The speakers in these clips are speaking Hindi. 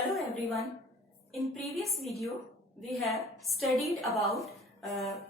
Hello everyone. In previous video, we have studied about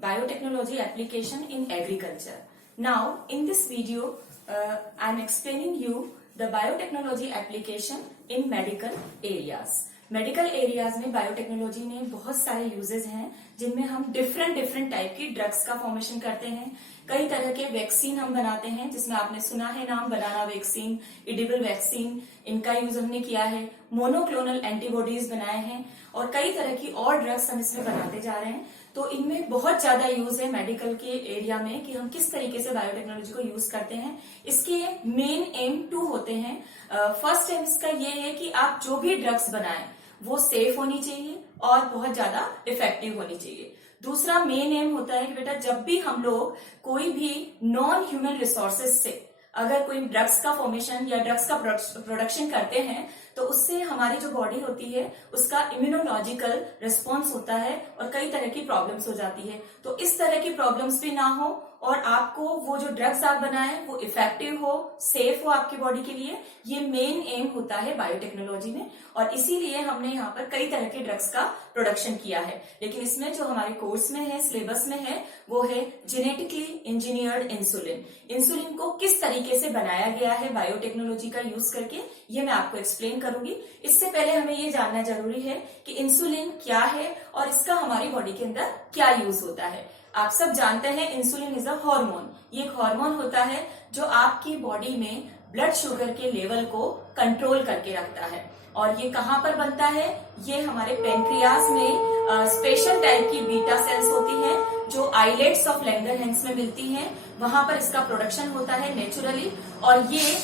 biotechnology application in agriculture. Now, in this video, I am explaining you the biotechnology application in medical areas. Medical areas में बायोटेक्नोलॉजी में बहुत सारे यूजेस हैं जिनमें हम डिफरेंट टाइप की ड्रग्स का फॉर्मेशन करते हैं। कई तरह के वैक्सीन हम बनाते हैं जिसमें आपने सुना है नाम बनाना वैक्सीन, एडिबल वैक्सीन, इनका यूज हमने किया है। मोनोक्लोनल एंटीबॉडीज बनाए हैं और कई तरह की और ड्रग्स हम इसमें बनाते जा रहे हैं। तो इनमें बहुत ज्यादा यूज है मेडिकल के एरिया में कि हम किस तरीके से बायोटेक्नोलॉजी को यूज करते हैं। इसके मेन एम 2 होते हैं। फर्स्ट एम इसका ये है कि आप जो भी ड्रग्स बनाएं वो सेफ होनी चाहिए और बहुत ज्यादा इफेक्टिव होनी चाहिए। दूसरा मेन एम होता है कि बेटा जब भी हम लोग कोई भी नॉन ह्यूमन रिसोर्सेज से अगर कोई ड्रग्स का फॉर्मेशन या ड्रग्स का प्रोडक्शन करते हैं तो उससे हमारी जो बॉडी होती है उसका इम्यूनोलॉजिकल रिस्पॉन्स होता है और कई तरह की प्रॉब्लम्स हो जाती है। तो इस तरह की प्रॉब्लम्स भी ना हो और आपको वो जो ड्रग्स आप बनाएं वो इफेक्टिव हो, सेफ हो आपकी बॉडी के लिए, ये मेन एम होता है बायोटेक्नोलॉजी में। और इसीलिए हमने यहाँ पर कई तरह के ड्रग्स का प्रोडक्शन किया है। लेकिन इसमें जो हमारे कोर्स में है, सिलेबस में है, वो है जेनेटिकली इंजीनियर्ड इंसुलिन। इंसुलिन को किस तरीके से बनाया गया है बायोटेक्नोलॉजी का यूज करके, ये मैं आपको एक्सप्लेन करूंगी। इससे पहले हमें ये जानना जरूरी है कि इंसुलिन क्या है और इसका हमारी बॉडी के अंदर क्या यूज होता है। आप सब जानते हैं इंसुलिन इज अ हार्मोन। ये एक हार्मोन होता है जो आपकी बॉडी में ब्लड शुगर के लेवल को कंट्रोल करके रखता है। और ये कहाँ पर बनता है? ये हमारे पेनक्रियास में स्पेशल टाइप की बीटा सेल्स होती हैं जो आइलेट्स ऑफ लैंगरहैंस में मिलती हैं। वहां पर इसका प्रोडक्शन होता है नेचुरली और ये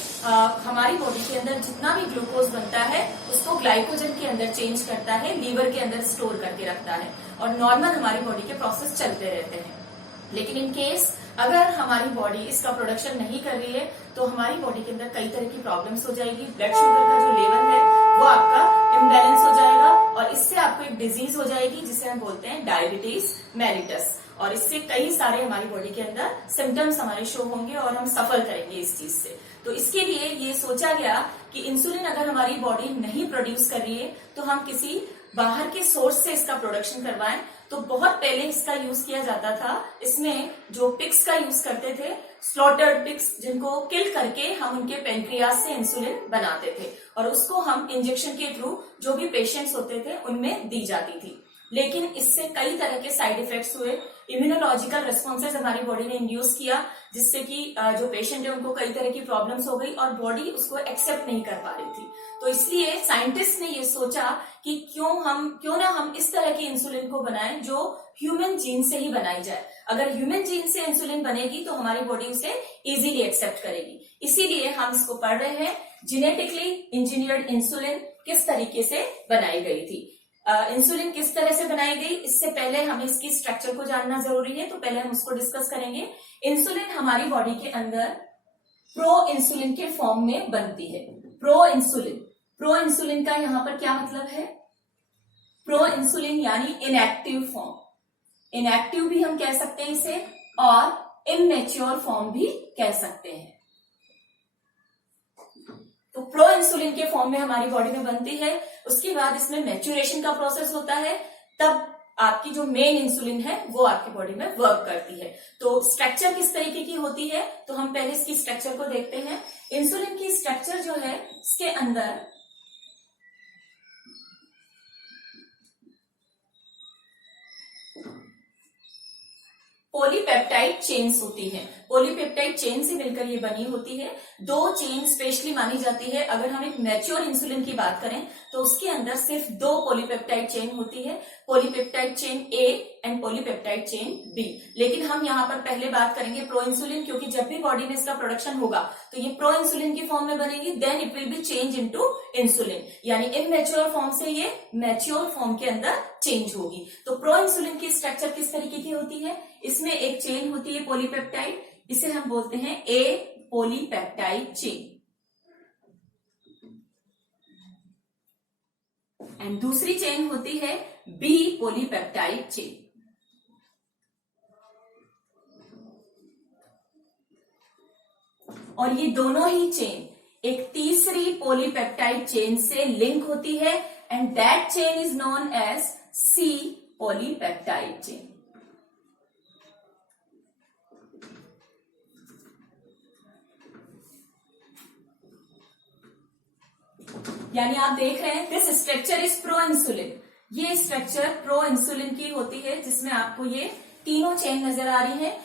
हमारी बॉडी के अंदर जितना भी ग्लूकोज बनता है उसको ग्लाइकोजन के अंदर चेंज करता है, लीवर के अंदर स्टोर करके रखता है और नॉर्मल हमारी बॉडी के प्रोसेस चलते रहते हैं। लेकिन इन केस अगर हमारी बॉडी इसका प्रोडक्शन नहीं कर रही है तो हमारी बॉडी के अंदर कई तरह की प्रॉब्लम्स हो जाएगी। ब्लड शुगर का जो लेवल है वो आपका इम्बैलेंस हो जाएगा और इससे आपको एक डिजीज हो जाएगी जिसे हम बोलते हैं डायबिटीज मेलिटस। और इससे कई सारे हमारी बॉडी के अंदर सिम्टम्स हमारे शो होंगे और हम सफर करेंगे इस चीज से। तो इसके लिए ये सोचा गया कि इंसुलिन अगर हमारी बॉडी नहीं प्रोड्यूस कर रही है तो हम किसी बाहर के सोर्स से इसका प्रोडक्शन करवाएं। तो बहुत पहले इसका यूज किया जाता था। इसमें जो पिग्स का यूज करते थे, स्लॉटर्ड पिग्स, जिनको किल करके हम उनके पेनक्रियास से इंसुलिन बनाते थे और उसको हम इंजेक्शन के थ्रू जो भी पेशेंट्स होते थे उनमें दी जाती थी। लेकिन इससे कई तरह के साइड इफेक्ट्स हुए। इम्यूनोलॉजिकल रिस्पॉन्सेज हमारी बॉडी ने इंड्यूस किया जिससे कि जो पेशेंट है उनको कई तरह की प्रॉब्लम्स हो गई और बॉडी उसको एक्सेप्ट नहीं कर पा रही थी। तो इसलिए साइंटिस्ट ने ये सोचा कि क्यों ना हम इस तरह की इंसुलिन को बनाएं जो ह्यूमन जीन से ही बनाई जाए। अगर ह्यूमन जीन से इंसुलिन बनेगी तो हमारी बॉडी उसे इजीली एक्सेप्ट करेगी। इसीलिए हम इसको पढ़ रहे हैं जेनेटिकली इंजीनियर्ड इंसुलिन किस तरीके से बनाई गई थी। इंसुलिन किस तरह से बनाई गई, इससे पहले हमें इसकी स्ट्रक्चर को जानना जरूरी है। तो पहले हम उसको डिस्कस करेंगे। इंसुलिन हमारी बॉडी के अंदर प्रो इंसुलिन के फॉर्म में बनती है। प्रो इंसुलिन का यहाँ पर क्या मतलब है? प्रो इंसुलिन यानी इनएक्टिव फॉर्म। इनएक्टिव भी हम कह सकते हैं इसे और इमैच्योर फॉर्म भी कह सकते हैं। तो प्रो इंसुलिन के फॉर्म में हमारी बॉडी में बनती है। उसके बाद इसमें मैच्योरेशन का प्रोसेस होता है, तब आपकी जो मेन इंसुलिन है वो आपकी बॉडी में वर्क करती है। तो स्ट्रक्चर किस तरीके की होती है तो हम पहले इसकी स्ट्रक्चर को देखते हैं। इंसुलिन की स्ट्रक्चर जो है इसके अंदर पॉलीपेप्टाइड चेन्स होती है। पॉलीपेप्टाइड चेन से मिलकर ये बनी होती है। 2 चेन स्पेशली मानी जाती है। अगर हम एक मैच्योर इंसुलिन की बात करें तो उसके अंदर सिर्फ 2 पॉलीपेप्टाइड चेन होती है, polypeptide chain A and polypeptide chain B. लेकिन हम यहाँ पर पहले बात करेंगे प्रो इंसुलिन, क्योंकि जब भी बॉडी में इसका प्रोडक्शन होगा तो ये प्रो इंसुलिन की फॉर्म में बनेगी, then it will be change into insulin, यानी इनमैच्योर फॉर्म से ये मैच्योर फॉर्म के अंदर चेंज होगी। तो प्रो इंसुलिन की स्ट्रक्चर किस तरीके की होती है? इसमें एक चेन होती है पॉलीपेप्टाइड, इसे हम बोलते हैं ए पॉलीपेप्टाइड चेन, एंड दूसरी चेन होती है बी पॉलीपेप्टाइड चेन। और ये दोनों ही चेन एक तीसरी पॉलीपेप्टाइड चेन से लिंक होती है and that chain is known as C polypeptide chain. यानी आप देख रहे हैं this structure is proinsulin. ये स्ट्रक्चर प्रो इंसुलिन की होती है जिसमें आपको ये तीनों चेन नजर आ रही है,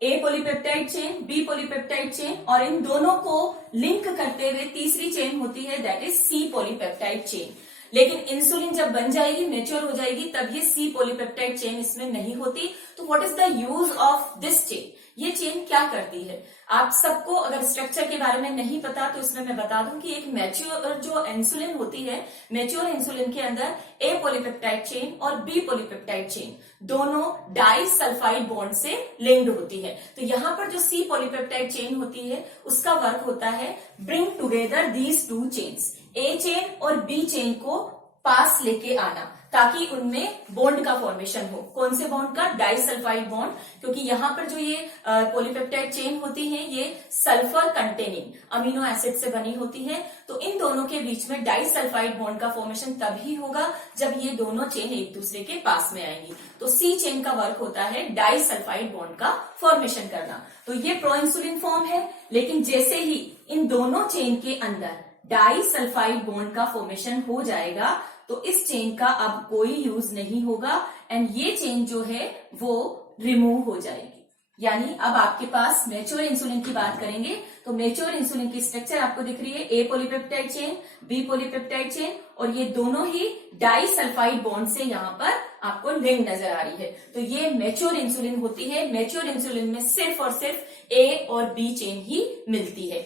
A polypeptide chain, B polypeptide chain, और इन दोनों को लिंक करते हुए तीसरी चेन होती है that is C polypeptide chain. लेकिन इंसुलिन जब बन जाएगी, मेच्योर हो जाएगी, तब ये सी पॉलीपेप्टाइड चेन इसमें नहीं होती। तो what is the use of this chain? ये चेन क्या करती है? आप सबको अगर स्ट्रक्चर के बारे में नहीं पता तो इसमें मैं बता दूं कि एक मैच्योर जो इंसुलिन होती है, मैच्योर इंसुलिन के अंदर ए पॉलीपेप्टाइड चेन और बी पॉलीपेप्टाइड चेन दोनों डाई सल्फाइड बॉन्ड से लिंक्ड होती है। तो यहां पर जो सी पॉलीपेप्टाइड चेन होती है उसका वर्क होता है bring together these two chains, A chain और बी चेन को पास लेके आना ताकि उनमें बॉन्ड का फॉर्मेशन हो। कौन से बॉन्ड का? डाइसल्फाइड बॉन्ड, क्योंकि यहां पर जो ये पॉलीपेप्टाइड चेन होती है ये सल्फर कंटेनिंग अमीनो एसिड से बनी होती है। तो इन दोनों के बीच में डाइसल्फाइड बॉन्ड का फॉर्मेशन तभी होगा जब ये दोनों चेन एक दूसरे के पास में आएंगी। तो सी चेन का वर्क होता है डाइसल्फाइड बॉन्ड का फॉर्मेशन करना। तो ये प्रो इंसुलिन फॉर्म है, लेकिन जैसे ही इन दोनों चेन के अंदर डाइसल्फाइड बॉन्ड का फॉर्मेशन हो जाएगा तो इस चेन का अब कोई यूज नहीं होगा एंड ये चेन जो है वो रिमूव हो जाएगी। यानी अब आपके पास मैच्योर इंसुलिन की बात करेंगे तो मैच्योर इंसुलिन की स्ट्रक्चर आपको दिख रही है, A polypeptide chain, B polypeptide chain, और ये दोनों ही डाइसल्फाइड बॉन्ड से यहाँ पर आपको लिंक नजर आ रही है। तो ये मैच्योर इंसुलिन होती है। मैच्योर इंसुलिन में सिर्फ और सिर्फ ए और बी चेन ही मिलती है।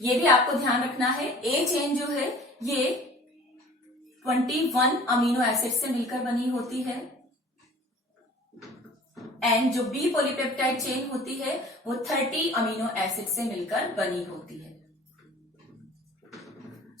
ये भी आपको ध्यान रखना है, ए चेन जो है ये 21 अमीनो एसिड से मिलकर बनी होती है एंड जो बी पॉलीपेप्टाइड चेन होती है वो 30 अमीनो एसिड से मिलकर बनी होती है।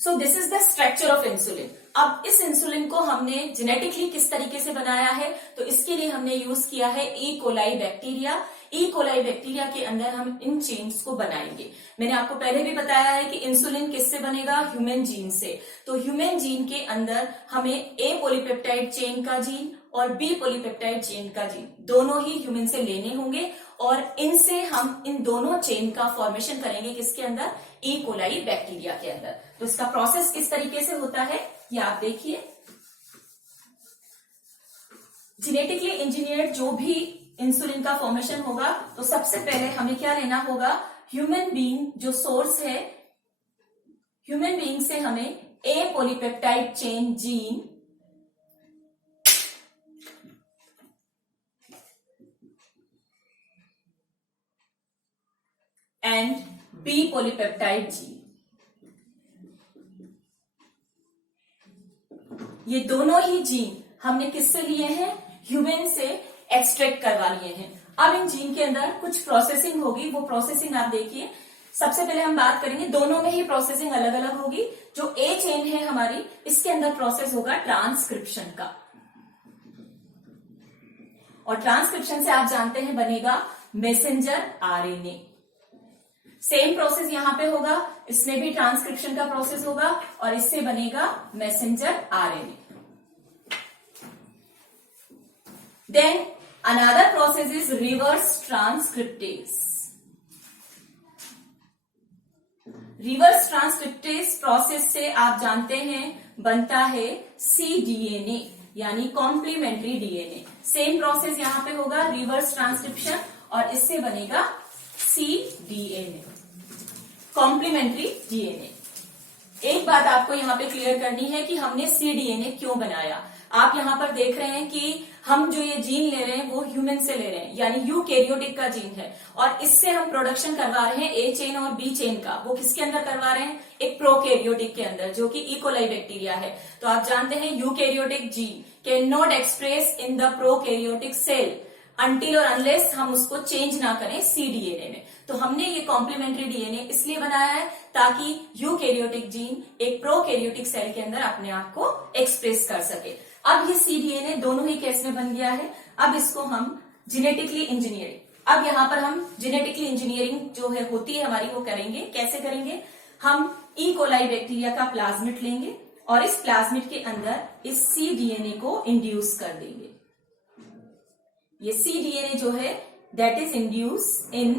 So this is the structure of insulin. अब इस इंसुलिन को हमने जेनेटिकली किस तरीके से बनाया है? तो इसके लिए हमने यूज किया है ई कोलाई बैक्टीरिया। ई कोलाई बैक्टीरिया के अंदर हम इन चेन्स को बनाएंगे। मैंने आपको पहले भी बताया है कि इंसुलिन किससे बनेगा? ह्यूमन जीन से। तो ह्यूमन जीन के अंदर हमें ए पॉलीपेप्टाइड चेन का जीन और बी पॉलीपेप्टाइड चेन का जीन दोनों ही ह्यूमन से लेने होंगे और इनसे हम इन दोनों चेन का फॉर्मेशन करेंगे किसके अंदर? ई कोलाई बैक्टीरिया के अंदर। तो इसका प्रोसेस किस तरीके से होता है ये आप देखिए। जेनेटिकली इंजीनियर्ड जो भी इंसुलिन का फॉर्मेशन होगा तो सबसे पहले हमें क्या लेना होगा? ह्यूमन बीइंग जो सोर्स है, ह्यूमन बीइंग से हमें A polypeptide chain gene and B polypeptide gene, ये दोनों ही जीन हमने किससे लिए हैं? ह्यूमन से एक्सट्रैक्ट करवा लिए हैं। अब इन जीन के अंदर कुछ प्रोसेसिंग होगी, वो प्रोसेसिंग आप देखिए। सबसे पहले हम बात करेंगे, दोनों में ही प्रोसेसिंग अलग अलग होगी। जो ए चेन है हमारी, इसके अंदर प्रोसेस होगा ट्रांसक्रिप्शन का, और ट्रांसक्रिप्शन से आप जानते हैं बनेगा मैसेंजर आरएनए। सेम प्रोसेस यहां पे होगा, इसमें भी ट्रांसक्रिप्शन का प्रोसेस होगा और इससे बनेगा messenger RNA. Then another process is reverse transcriptase. Reverse transcriptase process से आप जानते हैं बनता है cDNA यानी कॉम्प्लीमेंट्री डीएनए। सेम प्रोसेस यहां पे होगा, रिवर्स ट्रांसक्रिप्शन, और इससे बनेगा cDNA, कॉम्प्लीमेंट्री डीएनए। एक बात आपको यहाँ पे क्लियर करनी है कि हमने cDNA क्यों बनाया। आप यहाँ पर देख रहे हैं कि हम जो ये जीन ले रहे हैं वो ह्यूमन से ले रहे हैं, यानी यूकैरियोटिक का जीन है, और इससे हम प्रोडक्शन करवा रहे हैं ए चेन और बी चेन का। वो किसके अंदर करवा रहे हैं? एक प्रोकैरियोटिक के अंदर, जो कि ई कोलाई बैक्टीरिया है। तो आप जानते हैं eukaryotic gene cannot express in the prokaryotic cell until और अनलेस हम उसको चेंज ना करें cDNA में। तो हमने ये कॉम्प्लीमेंट्री डीएनए इसलिए बनाया है ताकि यूकैरियोटिक जीन एक प्रोकैरियोटिक सेल के अंदर अपने आप को एक्सप्रेस कर सके। अब ये cDNA दोनों ही केस में बन गया है। अब इसको हम जेनेटिकली इंजीनियरिंग, अब यहाँ पर हम जेनेटिकली इंजीनियरिंग जो है होती है हमारी, वो करेंगे। कैसे करेंगे? हम ई कोलाई बैक्टीरिया का प्लाज्मिड लेंगे और इस प्लाज्मिड के अंदर इस सी डीएनए को इंड्यूस कर देंगे। ये सी डीएनए जो है that is induce in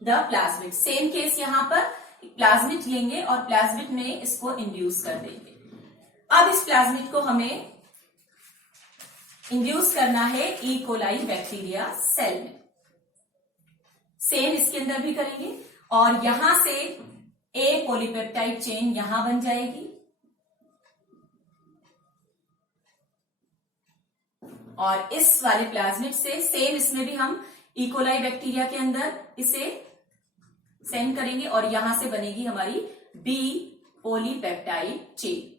the plasmid. Same case यहां पर प्लाज्मिड लेंगे और प्लाज्मिड में इसको इंड्यूस कर देंगे। अब इस प्लाज्मिड को हमें इंड्यूस करना है ई कोलाई बैक्टीरिया सेल में। सेम इसके अंदर भी करेंगे और यहां से ए पॉलीपेप्टाइड चेन यहां बन जाएगी और इस वाले प्लाज्मिड से सेम इसमें भी हम ई कोलाई बैक्टीरिया के अंदर इसे सेंड करेंगे और यहां से बनेगी हमारी बी पॉलीपेप्टाइड चेन।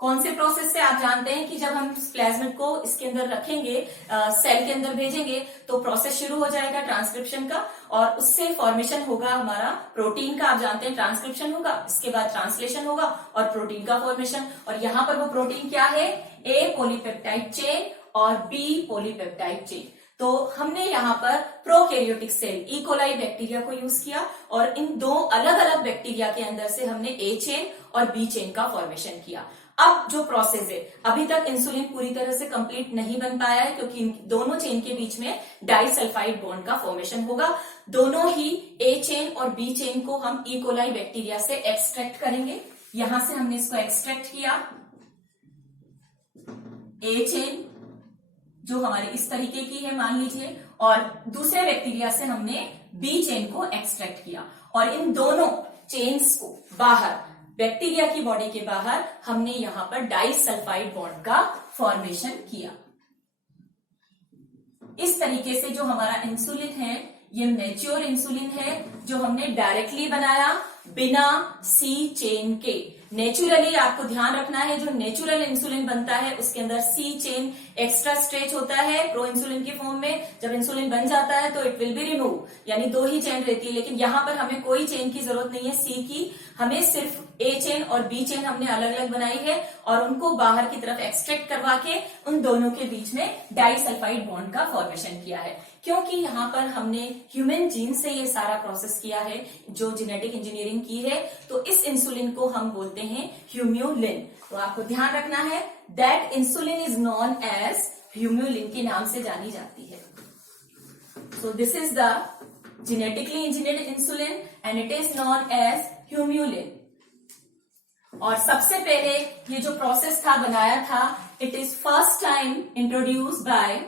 कौन से प्रोसेस से आप जानते हैं कि जब हम प्लाज्मिड को इसके अंदर रखेंगे, सेल के अंदर भेजेंगे, तो प्रोसेस शुरू हो जाएगा ट्रांसक्रिप्शन का और उससे फॉर्मेशन होगा हमारा प्रोटीन का। आप जानते हैं ट्रांसक्रिप्शन होगा, इसके बाद ट्रांसलेशन होगा और प्रोटीन का फॉर्मेशन। और यहां पर वो प्रोटीन क्या है, ए पॉलीपेप्टाइड चेन और बी पॉलीपेप्टाइड चेन। तो हमने यहाँ पर prokaryotic cell E coli bacteria को यूज किया और इन दो अलग अलग बैक्टीरिया के अंदर से हमने ए चेन और बी चेन का फॉर्मेशन किया। अब जो प्रोसेस है, अभी तक इंसुलिन पूरी तरह से कंप्लीट नहीं बन पाया है क्योंकि इन दोनों चेन के बीच में डाइसल्फाइड बॉन्ड का फॉर्मेशन होगा। दोनों ही ए चेन और बी चेन को हम ई कोलाई बैक्टीरिया से एक्सट्रैक्ट करेंगे। यहां से हमने इसको एक्सट्रैक्ट किया, ए चेन जो हमारे इस तरीके की है मान लीजिए, और दूसरे बैक्टीरिया से हमने बी चेन को एक्सट्रैक्ट किया और इन दोनों चेन्स को बाहर बैक्टीरिया की बॉडी के बाहर हमने यहां पर डाइसल्फाइड बॉन्ड का फॉर्मेशन किया। इस तरीके से जो हमारा इंसुलिन है ये मैच्योर इंसुलिन है जो हमने डायरेक्टली बनाया बिना सी चेन के। नेचुरली आपको ध्यान रखना है, जो नेचुरल इंसुलिन बनता है उसके अंदर सी चेन एक्स्ट्रा स्ट्रेच होता है प्रो इंसुलिन के फॉर्म में। जब इंसुलिन बन जाता है तो इट विल बी रिमूव, यानी दो ही चेन रहती है। लेकिन यहां पर हमें कोई चेन की जरूरत नहीं है सी की, हमें सिर्फ ए चेन और बी चेन हमने अलग अलग बनाई है और उनको बाहर की तरफ एक्सट्रैक्ट करवा के उन दोनों के बीच में डाइसल्फाइड बॉन्ड का फॉर्मेशन किया है। क्योंकि यहाँ पर हमने ह्यूमन जीन से ये सारा प्रोसेस किया है, जो जेनेटिक इंजीनियरिंग की है, तो इस इंसुलिन को हम बोलते हैं ह्यूम्यूलिन। तो आपको ध्यान रखना है that insulin is known as Humulin के नाम से जानी जाती है। So this is the genetically engineered insulin and it is known as Humulin. और सबसे पहले ये जो प्रोसेस था बनाया था, it is first time introduce by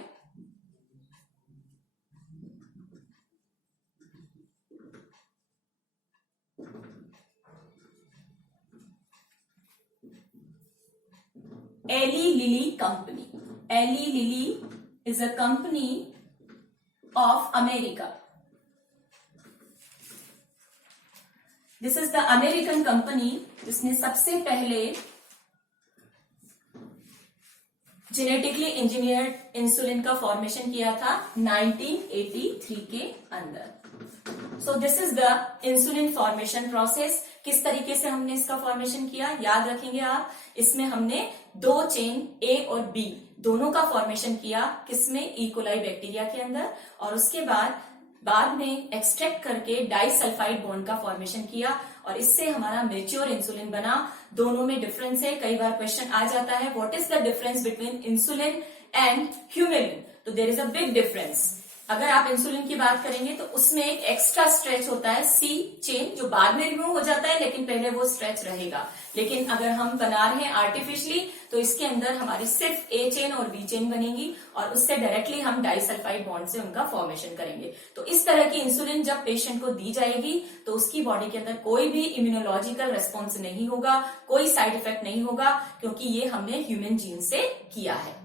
Eli Lilly company. Eli Lilly is a company of America. This is the American company जिसने सबसे पहले जेनेटिकली इंजीनियर्ड इंसुलिन का फॉर्मेशन किया था 1983 के अंदर। सो this is the insulin formation process. किस तरीके से हमने इसका फॉर्मेशन किया याद रखेंगे आप, इसमें हमने दो चेन ए और बी दोनों का फॉर्मेशन किया, किसमें, ई कोलाई बैक्टीरिया के अंदर, और उसके बाद में एक्सट्रैक्ट करके डाइसल्फाइड बॉन्ड का फॉर्मेशन किया और इससे हमारा मेच्योर इंसुलिन बना। दोनों में डिफरेंस है, कई बार क्वेश्चन आ जाता है what is the difference between insulin and Humulin. तो there is a big difference. अगर आप इंसुलिन की बात करेंगे तो उसमें एक एक्स्ट्रा स्ट्रेच होता है सी चेन, जो बाद में रिमूव हो जाता है लेकिन पहले वो स्ट्रेच रहेगा। लेकिन अगर हम बना रहे हैं आर्टिफिशियली तो इसके अंदर हमारी सिर्फ ए चेन और बी चेन बनेगी और उससे डायरेक्टली हम डाइसल्फाइड बॉन्ड से उनका फॉर्मेशन करेंगे। तो इस तरह की इंसुलिन जब पेशेंट को दी जाएगी तो उसकी बॉडी के अंदर कोई भी इम्यूनोलॉजिकल रेस्पॉन्स नहीं होगा, कोई साइड इफेक्ट नहीं होगा, क्योंकि ये हमने ह्यूमन जीन से किया है।